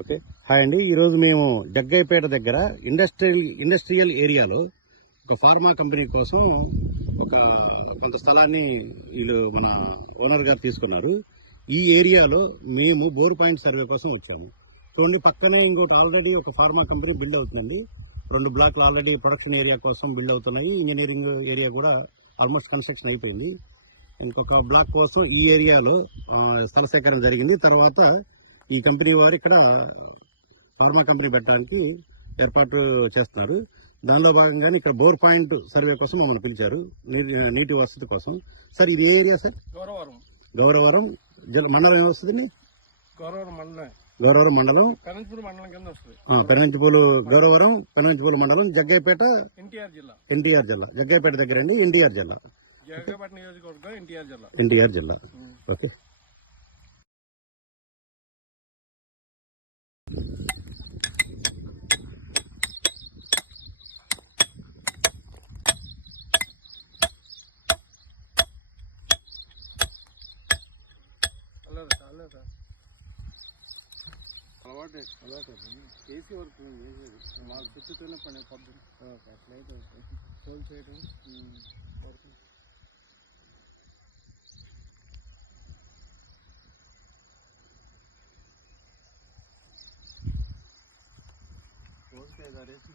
Okay. Hi అండి. ఈరోజు మేము జగ్గయ్యపేట దగ్గర ఇండస్ట్రియల్ ఏరియాలో ఒక ఫార్మా కంపెనీ కోసం ఒక కొంత స్థలాన్ని వీళ్ళు మన ఓనర్ గారు తీసుకున్నారు. ఈ ఏరియాలో మేము బోర్ పాయింట్ సర్వే కోసం వచ్చాము. చూడండి, పక్కనే ఇంకోటి ఆల్రెడీ ఒక ఫార్మా కంపెనీ బిల్డ్ అవుతుంది. 2 బ్లాక్లు ఆల్రెడీ ప్రొడక్షన్ ఏరియా కోసం బిల్డ్ అవుతున్నాయి. ఇంజనీరింగ్ ఏరియా కూడా ఆల్మోస్ట్ కన్స్ట్రక్షన్ అయిపోయింది. ఇంకొక బ్లాక్ కోసం ఈ ఏరియాలో స్థల సేకరణ జరిగింది. తర్వాత ఈ కంపెనీ వారు ఇక్కడ ఫార్మా కంపెనీ పెట్టడానికి ఏర్పాటు చేస్తున్నారు. దానిలో భాగంగానే ఇక్కడ బోర్ పాయింట్ సర్వే కోసం మమ్మల్ని పిలిచారు, నీటి వసతి కోసం. సార్, ఇది ఏ ఏరియా సార్? గౌరవరం మండలం ఏమొస్తుంది? గౌరవరం మండలం, పెనంచిపూలు గౌరవరం, పెనంచిపూలు మండలం, జగ్గయ్యపేట ఎన్టీఆర్ జిల్లా. జగ్గయ్యపేట దగ్గర అండి, ఎన్టీఆర్ జిల్లా. ఎన్టీఆర్ జిల్లా. ఓకే. అలవాటే చేసి వర్క్ చేసేది మాకు చుట్టూతోనే పని పొద్దున అట్లయితే ఫోన్ చేయడం వర్క్. ఫోన్ చేయగా రేపు